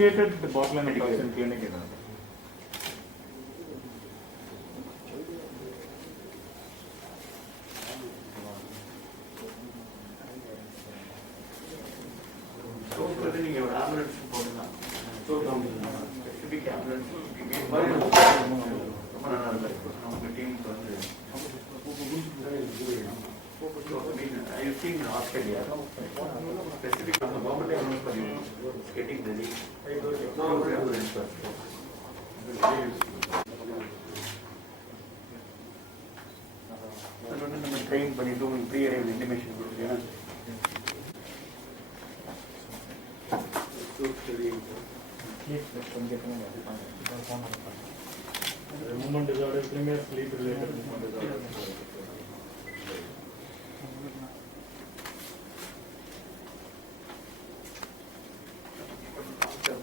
dedicated botulinum toxin clinic ಇದೆ. I've seen in Australia, specific on the government for getting ready. Train பண்ணிட்டு pre-arrival intimation கொடுக்குறேன். Movement disorder, premier sleep related movement disorder.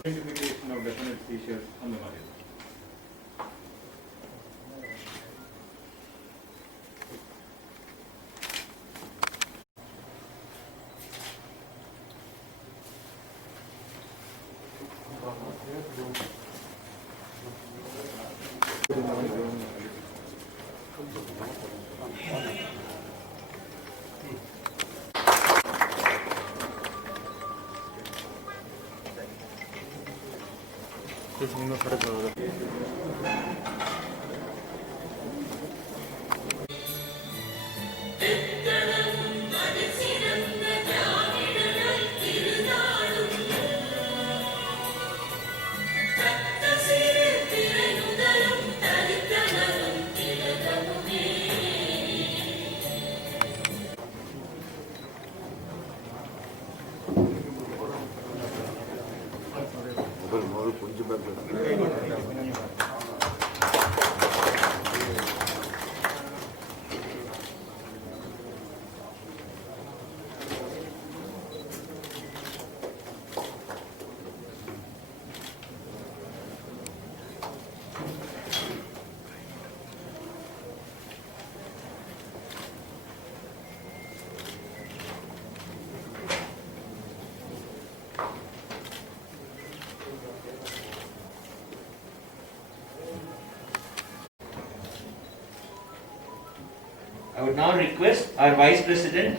Identification of definite seizures on the body. I would now request our Vice President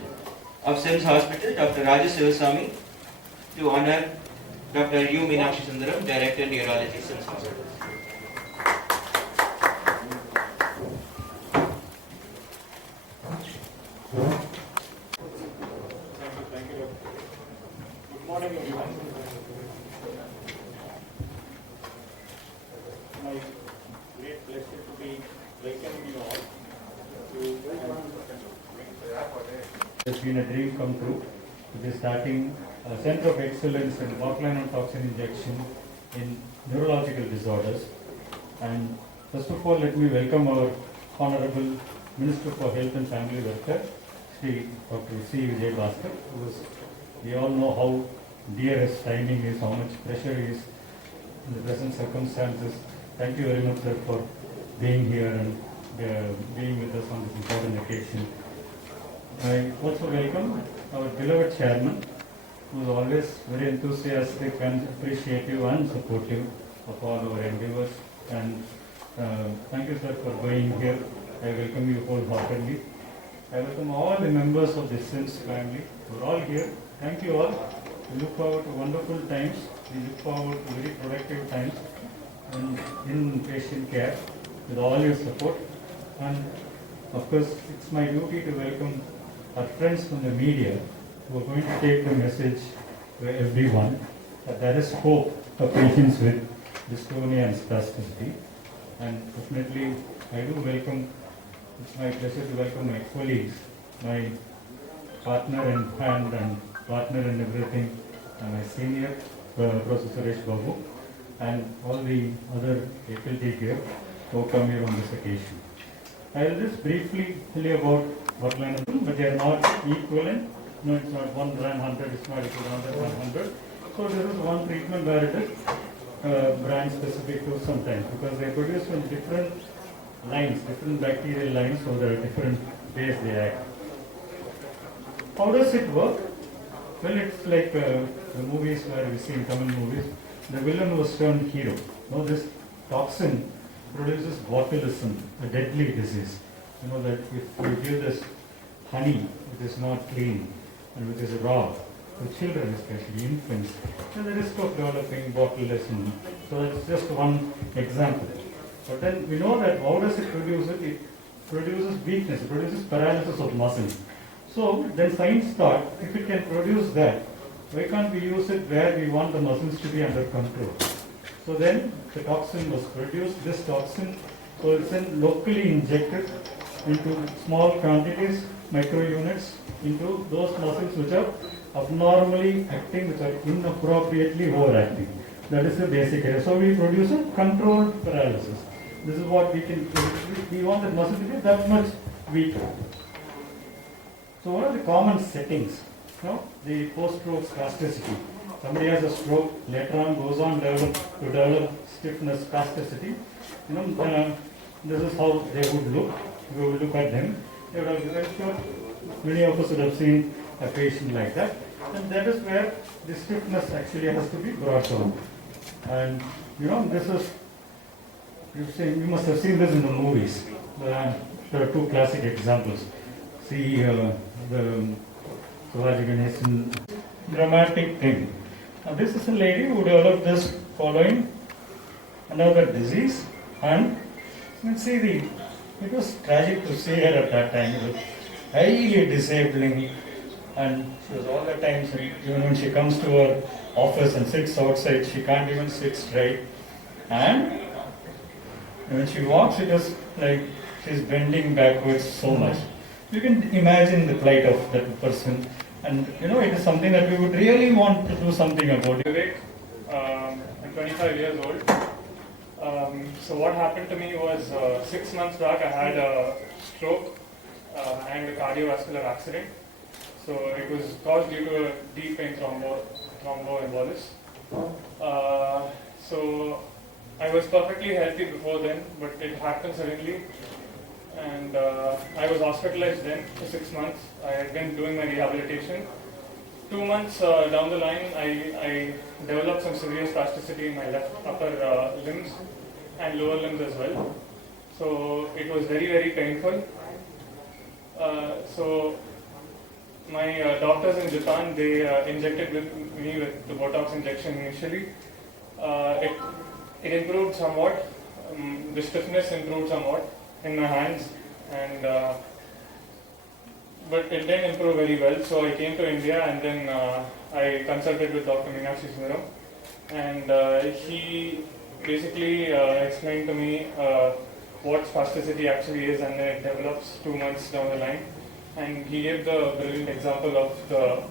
of SIMS Hospital, Dr. Raja Sivaswamy, to honor Dr. U. Meenakshi Sundaram, Director Neurology, SIMS Hospital. Thank you. Good morning, everyone. My great pleasure to be welcoming you all. It's been a dream come true. It is starting a Center of Excellence in botulinum toxin injection in neurological disorders. And first of all, let me welcome our Honorable Minister for Health and Family Welfare, Shri Dr. C. Vijay Bhaskar, who is, we all know how dear his timing is, how much pressure he is in the present circumstances. Thank you very much, sir, for being here and being with us on this important occasion. I also welcome our beloved chairman, who is always very enthusiastic and appreciative and supportive of all our endeavors. And thank you, sir, for being here. I welcome you wholeheartedly. I welcome all the members of the SIMS family who are all here. Thank you all. We look forward to wonderful times. We look forward to very productive times in patient care with all your support. And of course, it's my duty to welcome our friends from the media who are going to take the message to everyone that there is hope for patients with dystonia and spasticity. And definitely, I do welcome, it's my pleasure to welcome my colleagues, my partner in hand and partner in everything, and my senior, Professor Suresh Babu, and all the other faculty here who come here on this occasion. I will just briefly tell you about botulinum, but they are not equivalent. No, it's not one brand 100, it's not equivalent to 100. So there is one treatment where it is brand specific to sometimes, because they produce from different lines, different bacterial lines, so there are different ways they act. How does it work? Well, it's like the movies where we see in Tamil movies. the villain was turned hero. No, this toxin produces botulism, a deadly disease. You know that if you give this honey, which is not clean and which is raw, to children, especially infants, then the risk of developing botulism. So that's just one example. But then we know that how does it produce it? It produces weakness, it produces paralysis of muscles. So then science thought, if it can produce that, why can't we use it where we want the muscles to be under control? So then the toxin was produced. This toxin was then locally injected into small quantities, micro units, into those muscles which are abnormally acting, which are inappropriately overacting. That is the basic area. So we produce a controlled paralysis. This is what we can, we want the muscle to be that much weaker. So what are the common settings? The post-stroke spasticity. Somebody has a stroke, later on goes on to develop stiffness, spasticity. This is how they would look. We would look at them. They would have, many of us would have seen a patient like that. And that is where the stiffness actually has to be brought down. And this is, you must have seen this in the movies. There are two classic examples. See the Shivaji Ganesan dramatic thing. Now this is a lady who developed this following another disease, and you can see it was tragic to see her at that time. It was highly disabling, and she was all the time, even when she comes to her office and sits outside, she can't even sit straight. And when she walks, it is like she's bending backwards so much. You can imagine the plight of that person, and it is something that we would really want to do something about. Vivek, I'm 25 years old. So what happened to me was 6 months back I had a stroke and a cardiovascular accident. So it was caused due to a deep vein thromboembolus. So I was perfectly healthy before then, but it happened suddenly. And I was hospitalized then for 6 months. I had been doing my rehabilitation. 2 months down the line, I developed some severe spasticity in my left upper limbs and lower limbs as well. So it was very, very painful. So my doctors in Japan, they injected me with the Botox injection initially. It improved somewhat. The stiffness improved somewhat in my hands, and but it didn't improve very well. So I came to India, and then I consulted with Dr. Meenakshi Sundaram, and he basically explained to me what spasticity actually is, and then it develops 2 months down the line. And he gave the brilliant example of the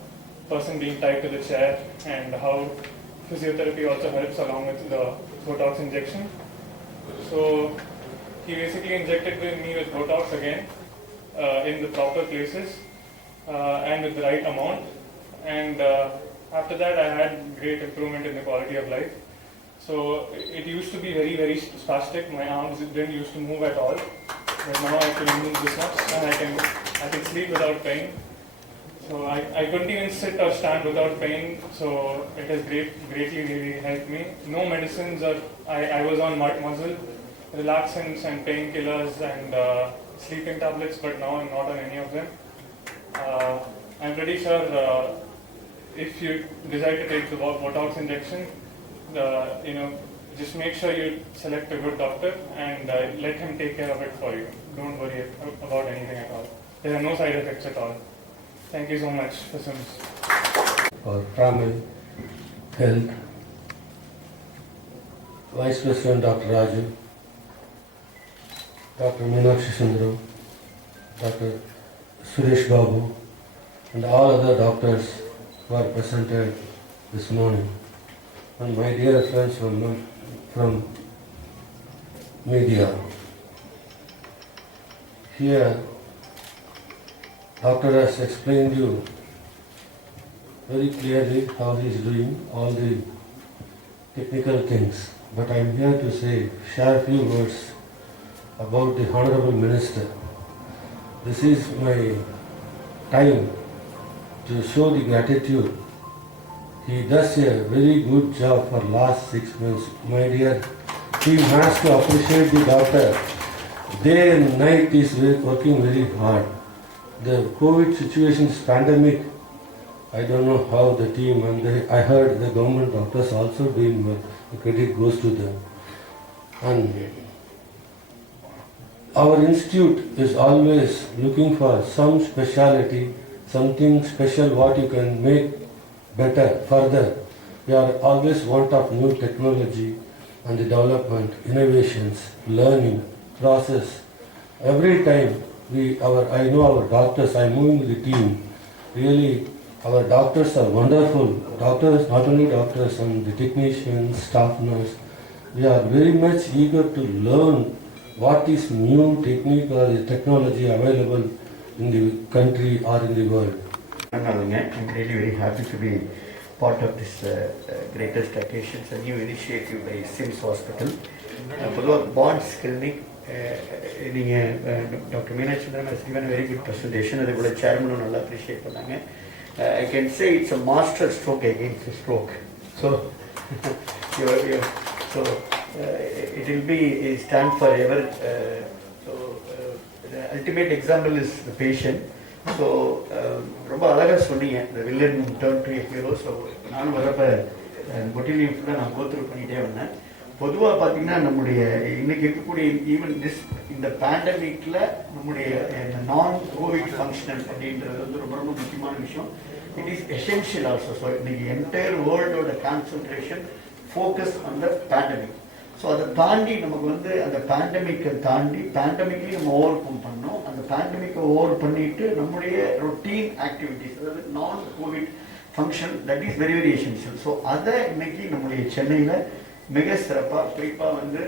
person being tied to the chair and how physiotherapy also helps along with the Botox injection. So he basically injected me with Botox again in the proper places and with the right amount. And after that, I had great improvement in the quality of life. So it used to be very, very spastic. My arms didn't used to move at all. But now I can move this much, and I can sleep without pain. So I couldn't even sit or stand without pain. So it has greatly really helped me. No medicines, or I was on muscle relaxants and painkillers and sleeping tablets, but now I'm not on any of them. I'm pretty sure if you decide to take the Botox injection, just make sure you select a good doctor and let him take care of it for you. Don't worry about anything at all. There are no side effects at all. Thank you so much for SIMS. For Primary Health, Vice President Dr. Raju, Dr. Meenakshi Sundaram, Dr. Suresh Babu, and all other doctors who are presented this morning, and my dear friends from media. Here, Doctor has explained you very clearly how he is doing all the technical things, but I am here to share a few words about the Honorable Minister. This is my time to show the gratitude He does a very good job for last 6 months. My dear team has to appreciate the doctor. Day and night is working very hard. The COVID situation is pandemic. I don't know how the team I heard the government doctors also doing work. The credit goes to them. And our institute is always looking for some speciality, something special what you can make better, further. We are always want of new technology and the development, innovations, learning, process. Every time I know our doctors, I'm moving with the team. Really, our doctors are wonderful. Doctors, not only doctors and the technicians, staff nurse, we are very much eager to learn what is new technique or technology available in the country or in the world. I'm really very happy to be part of this greatest occasions, a new initiative by SIMS Hospital. For Bonds Clinic, Dr. Meenakshi Sundaram has given a very good presentation. The chairman will appreciate it. I can say it's a master stroke against the stroke. So, it will be stand forever. The ultimate example is the patient. So ரொம்ப அழகாக சொன்னீங்க, இந்த villain turn to hero. So நானும் வரப்போ பொட்டிலியம் ஃபுல்லாக நான் கோத்ரூ பண்ணிகிட்டே வந்தேன். பொதுவாக பார்த்தீங்கன்னா நம்முடைய இன்னைக்கு இருக்கக்கூடிய ஈவன் இந்த பேண்டமிக்கில் நம்முடைய நான் கோவிட் ஃபங்க்ஷனல் அப்படின்றது வந்து ரொம்ப ரொம்ப முக்கியமான விஷயம். It is essential also. So இன்னைக்கு என்டையர் வேர்ல்டோட concentration focus on the pandemic. So அதை தாண்டி நமக்கு வந்து அந்த பேண்டமிக்கை தாண்டி பேண்டமிக்கையும் நம்ம ஓவர் கம் பண்ணோம். அந்த பேண்டமிக்கை ஓவர் பண்ணிட்டு நம்முடைய ரொட்டீன் ஆக்டிவிட்டிஸ், அதாவது நான் Covid function, that is very very essential. So அதை இன்னைக்கு நம்முடைய சென்னையில் மிக சிறப்பாக, குறிப்பாக வந்து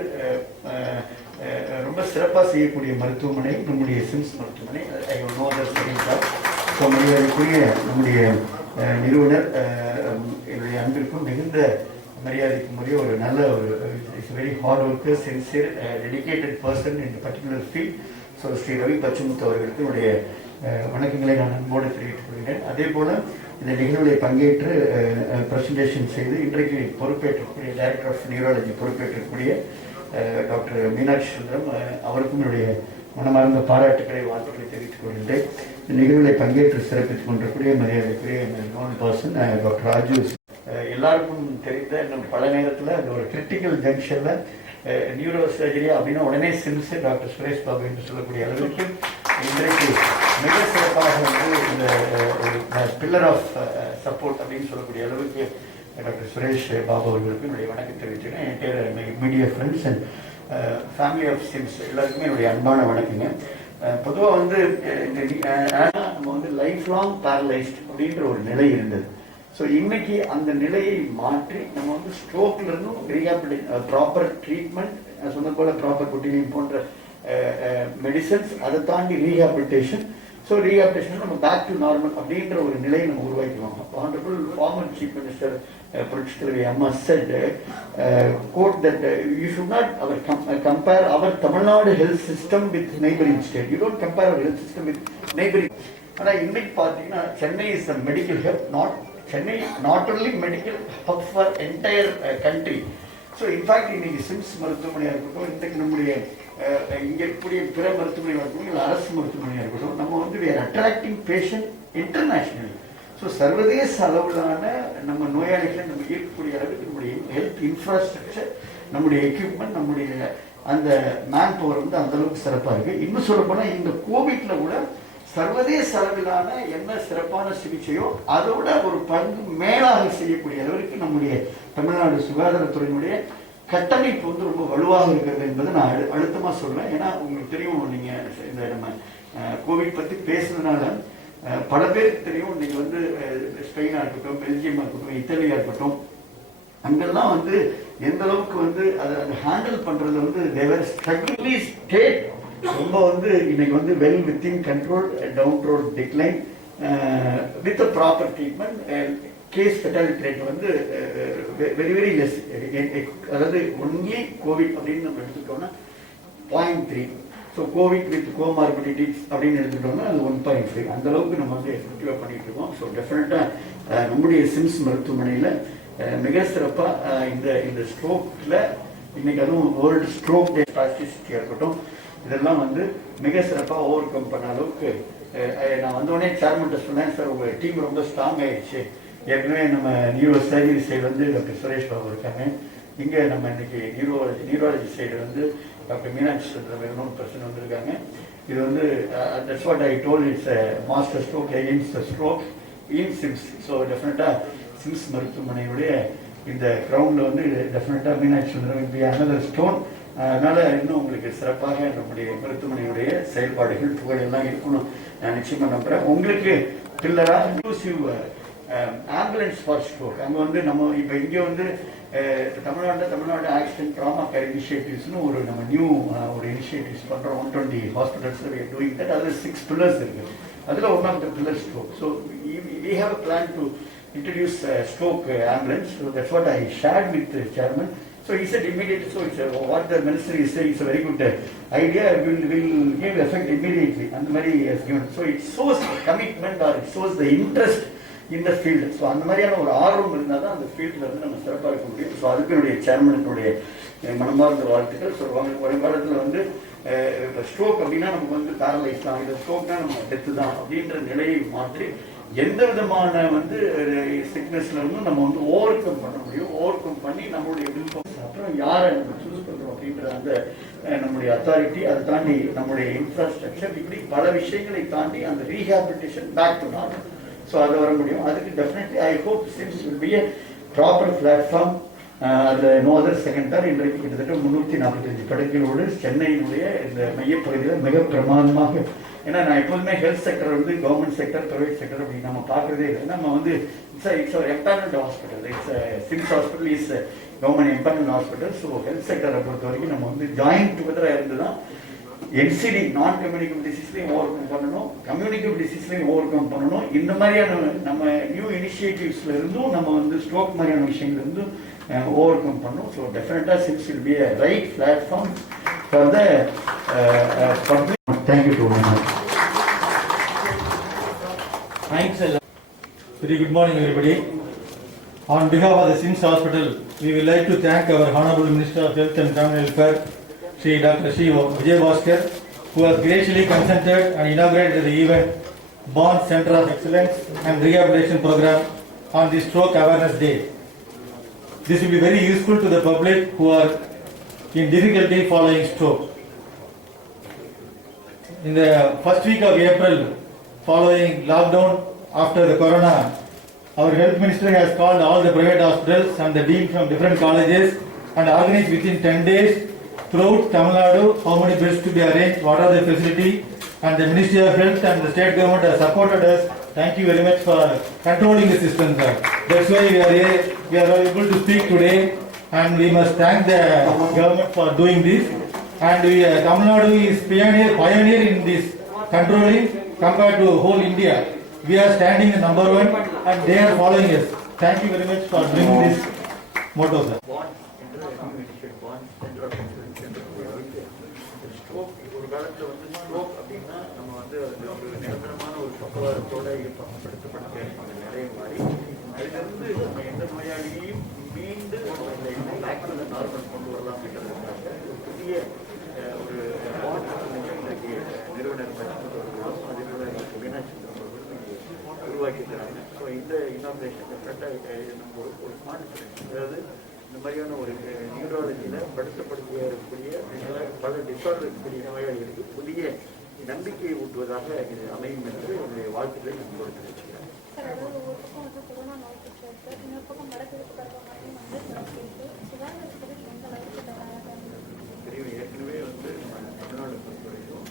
ரொம்ப சிறப்பாக செய்யக்கூடிய மருத்துவமனை நம்முடைய சிம்ஸ் மருத்துவமனை. I know that sir. So மரியாதைக்குரிய நம்முடைய நிறுவனர், என்னுடைய அன்பிற்கும் மிகுந்த மரியாதைக்குரிய ஒரு நல்ல ஒரு it's very hard worker, sincere, dedicated person in particular field. So Shri Ravi Pachamuthu அவர்களுக்கு என்னுடைய வணக்கங்களை நான் அன்போடு தெரிவித்துக் கொள்கிறேன். அதே போல் இந்த நிகழ்வில் பங்கேற்று ப்ரெசன்டேஷன் செய்து இன்றைக்கு பொறுப்பேற்றக்கூடிய டைரக்டர் ஆஃப் நியூராலஜி பொறுப்பேற்றக்கூடிய டாக்டர் மீனாட்சி சுந்தரம் அவருக்கும் என்னுடைய மனமார்ந்த பாராட்டுக்களை, வாழ்த்துக்களை தெரிவித்துக் கொள்கின்றேன். இந்த நிகழ்வில் பங்கேற்று சிறப்பித்துக் கொண்டிருக்கூடிய மரியாதைக்குரிய நோன் பர்சன் டாக்டர் ராஜு. எல்லாருக்கும் தெரிந்த இன்னும் பல நேரத்தில் அந்த ஒரு கிரிட்டிக்கல் ஜங்ஷனில் நியூரோ சர்ஜரி அப்படின்னா உடனே சிம்ஸ் டாக்டர் சுரேஷ் பாபு என்று சொல்லக்கூடிய அளவிற்கு இன்றைக்கு மிக சிறப்பாக வந்து இந்த பில்லர் ஆஃப் சப்போர்ட் அப்படின்னு சொல்லக்கூடிய அளவுக்கு டாக்டர் சுரேஷ் பாபு அவர்களுக்கு என்னுடைய வணக்கம் தெரிவிச்சுக்கிறேன். Entire media friends and family of SIMS எல்லாருக்குமே என்னுடைய அன்பான வணக்கங்க. பொதுவாக வந்து நம்ம வந்து லைஃப் லாங் பேரலைஸ்ட் அப்படின்ற ஒரு நிலை இருந்தது. ஸோ இன்னைக்கு அந்த நிலையை மாற்றி நம்ம வந்து ஸ்ட்ரோக்ல இருந்தும் ரீஹாபிலிட்டேஷன், ப்ராப்பர் ட்ரீட்மெண்ட், சொன்ன போல ப்ராப்பர் குட்டிலியம் போன்ற மெடிசன்ஸ், அதை தாண்டி ரீஹாபிலிட்டேஷன். ஸோ ரீஹாபிலிட்டேஷன் நம்ம பேக் டு நார்மல் அப்படின்ற ஒரு நிலையை நம்ம உருவாக்கிடுவோம். ஆனரபிள் ஃபார்மர் சீஃப் மினிஸ்டர் புரட்சி தலைவி அம்மா said, quote that you should not compare our Tamil Nadu health system with neighboring state. You don't compare our health system with neighboring. ஆனால் இன்னைக்கு பார்த்தீங்கன்னா Chennai is the medical hub, Chennai not only medical hub for entire country. So in fact இன்னைக்கு சிம்ஸ் மருத்துவமனையாக இருக்கட்டும், இன்றைக்கு நம்முடைய இங்கே இருக்கக்கூடிய பிற மருத்துவமனையாக இருக்கட்டும், இல்லை அரசு மருத்துவமனையாக இருக்கட்டும், நம்ம வந்து we are attracting patient internationally. So சர்வதேச அளவிலான நம்ம நோயாளிகளை நம்ம ஈர்க்கக்கூடிய அளவுக்கு நம்முடைய ஹெல்த் இன்ஃப்ராஸ்ட்ரக்சர், நம்முடைய எக்யூப்மெண்ட், நம்முடைய அந்த மேன் பவர் வந்து அந்த அளவுக்கு சிறப்பாக இருக்குது. இன்னும் சொல்ல போனால் இந்த கோவிட்ல கூட சர்வதேச அளவிலான என்ன சிறப்பான சிகிச்சையோ அதோட ஒரு பங்கு மேலாக செய்யக்கூடிய அளவிற்கு நம்முடைய தமிழ்நாடு சுகாதாரத்துறையினுடைய கட்டமைப்பு வந்து ரொம்ப வலுவாக இருக்கிறது என்பதை நான் அழுத்தமாக சொல்றேன். ஏன்னா உங்களுக்கு தெரியும், நீங்க இந்த நம்ம கோவிட் பத்தி பேசுறதுனால பல பேருக்கு தெரியும். நீங்க வந்து ஸ்பெயினா இருக்கட்டும், பெல்ஜியமா இருக்கட்டும், இத்தாலியா இருக்கட்டும், அங்கெல்லாம் வந்து எந்த அளவுக்கு வந்து அதை ஹேண்டில் பண்றது வந்து தேவர் ஸ்ட்ரகிள்லி ஸ்டேட் ரொம்ப வந்து இன்னைக்கு வந்து well within control, down road decline with proper treatment. Case fatality rate வந்து வெரி வெரி லெஸ். அதாவது ஒன்லி கோவிட் அப்படின்னு நம்ம எடுத்துக்கிட்டோம்னா 0.3. ஸோ கோவிட் வித் கோமார்பிடிட்டிஸ் அப்படின்னு எடுத்துக்கிட்டோம்னா அது 1.5 அந்த அளவுக்கு நம்ம வந்து எஃபெக்டிவாக பண்ணிட்டு இருக்கோம். ஸோ டெஃபினட்டாக நம்முடைய சிம்ஸ் மருத்துவமனையில் மிக சிறப்பாக இந்த ஸ்ட்ரோக்கில் இன்னைக்கு அதுவும் வேர்ல்டு ஸ்ட்ரோக் டே பிளாஸ்டிசிட்டியாக இருக்கட்டும், இதெல்லாம் வந்து மிக சிறப்பாக ஓவர் கம் பண்ண அளவுக்கு நான் வந்தோடனே சேர்மன்ட்ட சொன்னேன், சார் உங்கள் டீம் ரொம்ப ஸ்ட்ராங் ஆயிடுச்சு. ஏற்கனவே நம்ம நியூரோ சர்ஜரி சைடு வந்து டாக்டர் சுரேஷ் பாபு இருக்காங்க, இங்கே நம்ம இன்னைக்கு நியூராலஜி சைடு வந்து டாக்டர் மீனாட்சி சுந்தரம் இன்னொரு பர்சன் வந்திருக்காங்க. இது வந்து that's what I told it's master stroke against the ஸ்ட்ரோக் இன் சிம்ஸ். ஸோ டெஃபினட்டாக சிம்ஸ் மருத்துவமனையுடைய இந்த கிரவுண்டில் வந்து டெஃபினட்டாக மீனாட்சி சுந்தரம் இப்படி அனதர் ஸ்டோன். அதனால இன்னும் உங்களுக்கு சிறப்பாக நம்முடைய மருத்துவமனையுடைய செயல்பாடுகள் புகழெல்லாம் இருக்கணும் நான் நிச்சயமாக நம்புகிறேன். உங்களுக்கு பில்லராக இன்க்ளூசிவ் ஆம்புலன்ஸ் ஃபார் ஸ்ட்ரோக் அங்கே வந்து நம்ம இப்போ இங்கே வந்து தமிழ்நாடு ஆக்சிடென்ட் ட்ராமா கேர் இனிஷியேட்டிவ்ஸ்னு ஒரு நம்ம நியூ ஒரு இனிஷியேட்டிவ்ஸ் பண்ணுறோம். 120 ஹாஸ்பிட்டல்ஸில் we are doing that. அதில் 6 pillars இருக்குது. அதில் one of the pillar stroke. So we have a plan to introduce stroke ambulance. So that's what I shared with the chairman. So he said immediately, so it's what the minister is saying is a very good idea, will give effect immediately. And the money has given. So it shows commitment or it shows the interest in the field. So அந்த மாதிரியான ஒரு ஆர்வம் இருந்தால் தான் அந்த ஃபீல்டில் வந்து நம்ம சிறப்பாக இருக்க முடியும். ஸோ அதுக்கு என்னுடைய சேர்மனுடைய மனமார்ந்த வாழ்த்துக்கள். ஸோ வருங்காலத்தில் வந்து இப்போ ஸ்ட்ரோக் அப்படின்னா நமக்கு வந்து பேரலைஸ் தான், இது ஸ்ட்ரோக்னா நம்ம டெத்து தான் அப்படின்ற நிலையை மாற்றி எந்த விதமான வந்து சிக்னஸ்ல இருந்தும் நம்ம வந்து ஓவர் கம் பண்ண முடியும். ஓவர் கம் பண்ணி நம்மளுடைய விருப்பம் அப்புறம் யாரை நம்ம சூஸ் பண்ணுறோம் அப்படின்ற அந்த நம்முடைய அத்தாரிட்டி, அதை தாண்டி நம்முடைய இன்ஃப்ராஸ்ட்ரக்சர், இப்படி பல விஷயங்களை தாண்டி அந்த rehabilitation back to normal. So அது வர முடியும். அதுக்கு definitely I hope SIMS will be a proper platform. அதில் நோ அதர் செகண்ட் தான் இன்றைக்கு கிட்டத்தட்ட 345 படுக்கைகளோடு சென்னையினுடைய இந்த மையப்பகுதியில் மிக பிரமாதமாக. ஏன்னா நான் எப்போதுமே ஹெல்த் செக்டர் வந்து கவர்மெண்ட் செக்டர் ப்ரைவேட் செக்டர் அப்படி நம்ம பார்க்குறதே இல்லை. நம்ம வந்து it's empanelled hospital. It's SIMS hospital is government empanelled hospital. So health செக்டரை பொறுத்த வரைக்கும் நம்ம வந்து ஜாயின்ட் டுகெதராக இருந்து தான் என்சிடி நான் கம்யூனிகபிள் டிசீஸ்லையும் ஓவர் கம் பண்ணணும், கம்யூனிகபிள் டிசீஸ்லையும் ஓவர் கம் பண்ணணும். இந்த மாதிரியான நம்ம நியூ இனிஷியேட்டிவ்ஸ்ல இருந்தும் நம்ம வந்து ஸ்ட்ரோக் மாதிரியான விஷயங்கள் இருந்தும் ஓவர் கம் பண்ணணும். ஸோ டெஃபினட்டாக Sims will B a right platform for the public. Thank you very much. Thanks a lot. Very good morning, everybody. On behalf of the SIMS Hospital, we would like to thank our Honorable Minister of Health and Family Welfare, Shri Dr. Shri Vijay Bhaskar, who has graciously consented and inaugurated the event Bond Center of Excellence and Rehabilitation Program on the Stroke Awareness Day. This will be very useful to the public who are in difficulty following stroke. In the first week of April, following lockdown after the corona, our health minister has called all the private hospitals and the deans from different colleges and organized within 10 days throughout Tamil Nadu how many beds to be arranged, what are the facility, and the Ministry of Health and the state government has supported us. Thank you very much for controlling the system, sir. That's why we are here, we are able to speak today, and we must thank the government for doing this. And Tamil Nadu is pioneer in this controlling compared to whole India. We are standing in number 1 and they are following us. Thank you very much for bringing this motto, sir. Stroke ஒரு காலத்தில் வந்து ஸ்ட்ரோக் அப்படின்னா நம்ம வந்து ஒரு நிரந்தரமான ஒரு பக்கவாதத்தோட படுத்தப்பட்டு இருப்பாங்க நிறைய மாதிரி. அதிலிருந்து நம்ம எந்த நோயாளியையும் மீண்டு பேக் டு நார்மல் கொண்டு வரலாம் அப்படின்றதுக்காக ஒரு புதிய ஒரு பாண்ட் இன்றைக்கு நிறுவனர் மருத்துவர்களும் அதில் மீனாட்சி உருவாக்கி தராங்க. ஸோ இந்த இனாகிரேஷன் டெஃபினட்டாக நம்ம ஒரு கான்ஃபிடன்ஸ், அதாவது இந்த மாதிரியான ஒரு நியூராலஜியில் படுத்தப்படுத்திய இருக்கக்கூடிய பல டிசார்டர் இருக்கக்கூடிய நோயாளிகளுக்கு புதிய நம்பிக்கையை ஊட்டுவதாக இது அமையும் என்று என்னுடைய வாழ்த்துக்களை நான் கொடுத்து வச்சுக்கிறேன். ஏற்கனவே வந்து தமிழ்நாடு பொறுத்தவரைக்கும்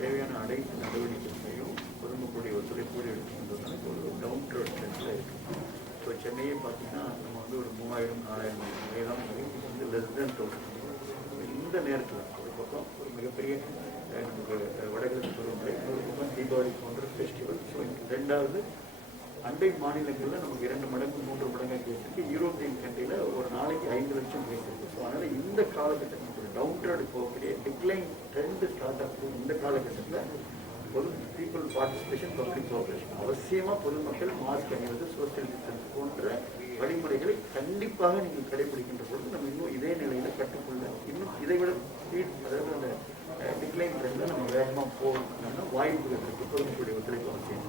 தேவையான அனைத்து நடவடிக்கைகளையும் பொதுமக்களுடைய ஒத்துழைப்போடு எடுத்துக்கொண்டதுனால ஒரு டவுன் டு சென்டரில் இருக்குது. ஸோ சென்னையை பார்த்தீங்கன்னா நம்ம வந்து ஒரு 3000-4000 நிலைதான் வந்து லெஸ் தென் 1000. இந்த நேரத்தில் ஒரு பக்கம் ஒரு மிகப்பெரிய நமக்கு வடகிழக்கு பருவமழை, ஒரு பக்கம் தீபாவளி போன்ற ஃபெஸ்டிவல். ஸோ ரெண்டாவது அண்டை மாநிலங்களில் நமக்கு 2 மடங்கு 3 மடங்கு கேஸ் இருக்குது. யூரோப்பியன் கண்ட்ரியில் ஒரு நாளைக்கு 5 லட்சம் கேஸ் இருக்குது. ஸோ அதனால் இந்த காலகட்டத்தில் டவுன்ட்ரட் போகக்கூடிய டிக்ளைன் ட்ரெண்ட் ஸ்டார்ட் ஆகுது. இந்த காலகட்டத்தில் பீப்புள் பார்ட்டிசிபேஷன், பப்ளிக் கோஆபரேஷன் அவசியமாக பொதுமக்கள் மாஸ்க் அணிவது, சோசியல் டிஸ்டன்ஸ் போன்ற வழிமுறைகளை கண்டிப்பாக நீங்கள் கடைபிடிக்கின்ற பொழுது நம்ம இன்னும் இதே நிலையில் கட்டுக்குள்ள இன்னும் இதை விட ஸ்பீட், அதாவது அந்த டிக்ளைன் ட்ரெண்டில் நம்ம வேகமாக போகணும்னா வாய்ப்புகள் இருக்குது. பொதுமக்களுடைய ஒத்துழைப்பு அவசியம்.